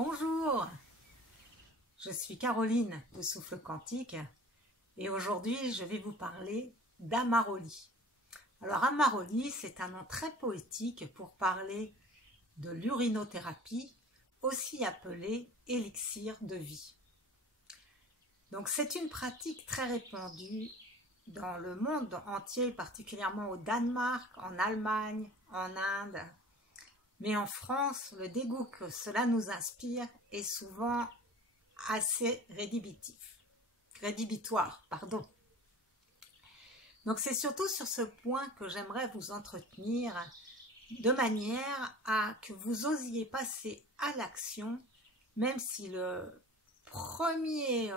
Bonjour, je suis Caroline de Souffle Quantique et aujourd'hui je vais vous parler d'Amaroli. Alors Amaroli, c'est un nom très poétique pour parler de l'urinothérapie, aussi appelée élixir de vie. Donc c'est une pratique très répandue dans le monde entier, particulièrement au Danemark, en Allemagne, en Inde. Mais en France, le dégoût que cela nous inspire est souvent assez rédhibitoire. Donc c'est surtout sur ce point que j'aimerais vous entretenir, de manière à que vous osiez passer à l'action, même si le premier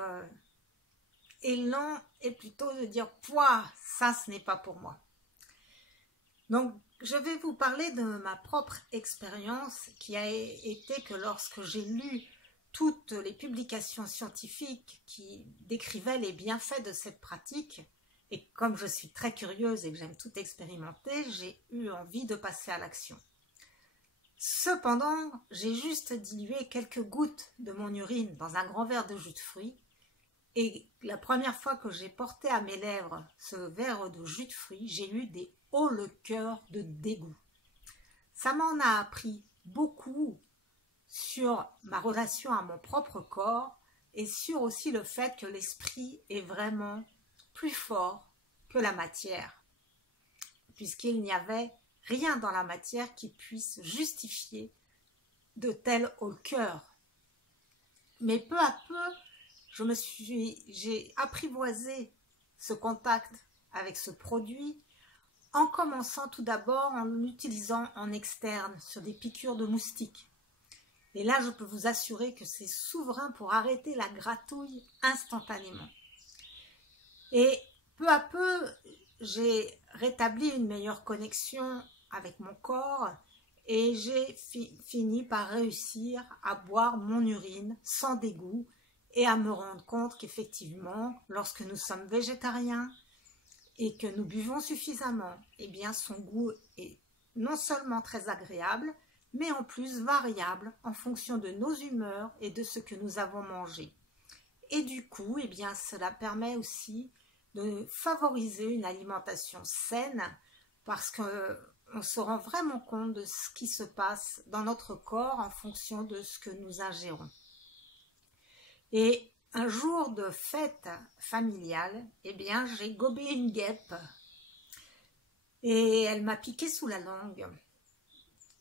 élan est plutôt de dire « Pouah, ça ce n'est pas pour moi ». Donc, je vais vous parler de ma propre expérience qui a été que lorsque j'ai lu toutes les publications scientifiques qui décrivaient les bienfaits de cette pratique, et comme je suis très curieuse et que j'aime tout expérimenter, j'ai eu envie de passer à l'action. Cependant, j'ai juste dilué quelques gouttes de mon urine dans un grand verre de jus de fruits, et la première fois que j'ai porté à mes lèvres ce verre de jus de fruits, j'ai eu des haut le cœur de dégoût. Ça m'en a appris beaucoup sur ma relation à mon propre corps et sur aussi le fait que l'esprit est vraiment plus fort que la matière, puisqu'il n'y avait rien dans la matière qui puisse justifier de tel haut le cœur. Mais peu à peu, j'ai apprivoisé ce contact avec ce produit, en commençant tout d'abord en l'utilisant en externe sur des piqûres de moustiques. Et là, je peux vous assurer que c'est souverain pour arrêter la gratouille instantanément. Et peu à peu, j'ai rétabli une meilleure connexion avec mon corps et j'ai fini par réussir à boire mon urine sans dégoût et à me rendre compte qu'effectivement, lorsque nous sommes végétariens, et que nous buvons suffisamment, eh bien son goût est non seulement très agréable, mais en plus variable en fonction de nos humeurs et de ce que nous avons mangé. Et du coup, eh bien, cela permet aussi de favoriser une alimentation saine parce qu'on se rend vraiment compte de ce qui se passe dans notre corps en fonction de ce que nous ingérons. Et un jour de fête familiale, eh bien, j'ai gobé une guêpe et elle m'a piqué sous la langue.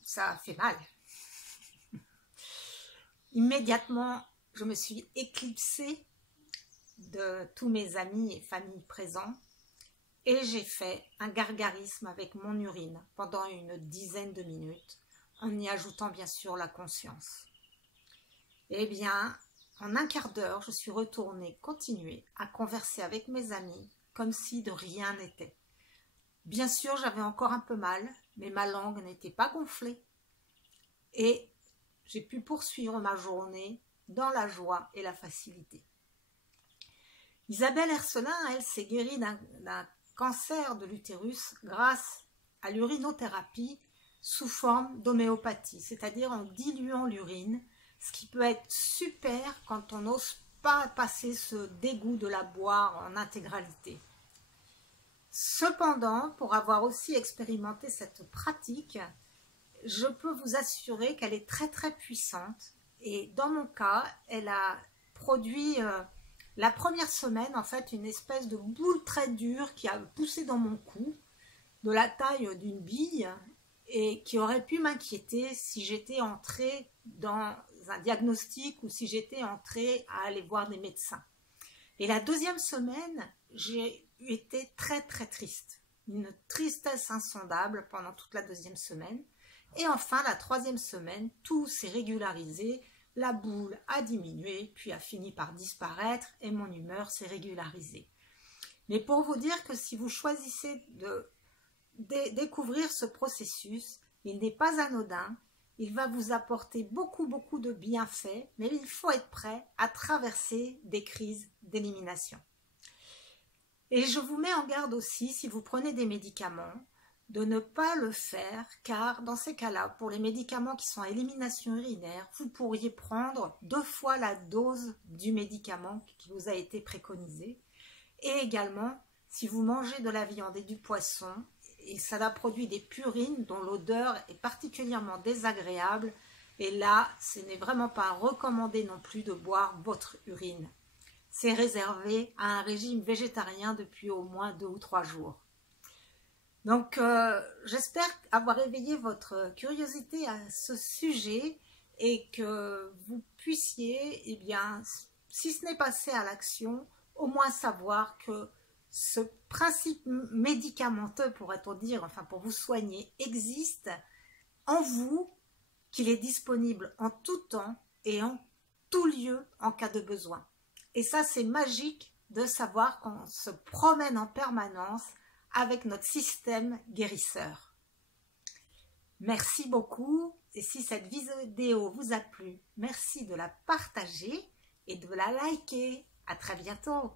Ça a fait mal. Immédiatement, je me suis éclipsée de tous mes amis et familles présents et j'ai fait un gargarisme avec mon urine pendant une dizaine de minutes en y ajoutant bien sûr la conscience. Eh bien, en un quart d'heure, je suis retournée continuer à converser avec mes amis comme si de rien n'était. Bien sûr, j'avais encore un peu mal, mais ma langue n'était pas gonflée. Et j'ai pu poursuivre ma journée dans la joie et la facilité. Isabelle Hercelin, elle, s'est guérie d'un cancer de l'utérus grâce à l'urinothérapie sous forme d'homéopathie, c'est-à-dire en diluant l'urine, ce qui peut être super quand on n'ose pas passer ce dégoût de la boire en intégralité. Cependant, pour avoir aussi expérimenté cette pratique, je peux vous assurer qu'elle est très très puissante. Et dans mon cas, elle a produit la première semaine en fait une espèce de boule très dure qui a poussé dans mon cou, de la taille d'une bille, et qui aurait pu m'inquiéter si j'étais entrée dans un diagnostic ou si j'étais entrée à aller voir des médecins. Et la deuxième semaine, j'ai été très très triste, une tristesse insondable pendant toute la deuxième semaine. Et enfin, la troisième semaine, tout s'est régularisé, la boule a diminué, puis a fini par disparaître et mon humeur s'est régularisée. Mais pour vous dire que si vous choisissez de découvrir ce processus, il n'est pas anodin. Il va vous apporter beaucoup de bienfaits, mais il faut être prêt à traverser des crises d'élimination. Et je vous mets en garde aussi, si vous prenez des médicaments, de ne pas le faire, car dans ces cas-là, pour les médicaments qui sont à élimination urinaire, vous pourriez prendre 2 fois la dose du médicament qui vous a été préconisé. Et également, si vous mangez de la viande et du poisson, et ça produit des purines dont l'odeur est particulièrement désagréable, et là, ce n'est vraiment pas recommandé non plus de boire votre urine. C'est réservé à un régime végétarien depuis au moins 2 ou 3 jours. Donc, j'espère avoir éveillé votre curiosité à ce sujet et que vous puissiez, eh bien, si ce n'est passer à l'action, au moins savoir que ce principe médicamenteux, pourrait-on dire, enfin pour vous soigner, existe en vous, qu'il est disponible en tout temps et en tout lieu en cas de besoin. Et ça, c'est magique de savoir qu'on se promène en permanence avec notre système guérisseur. Merci beaucoup et si cette vidéo vous a plu, merci de la partager et de la liker. À très bientôt.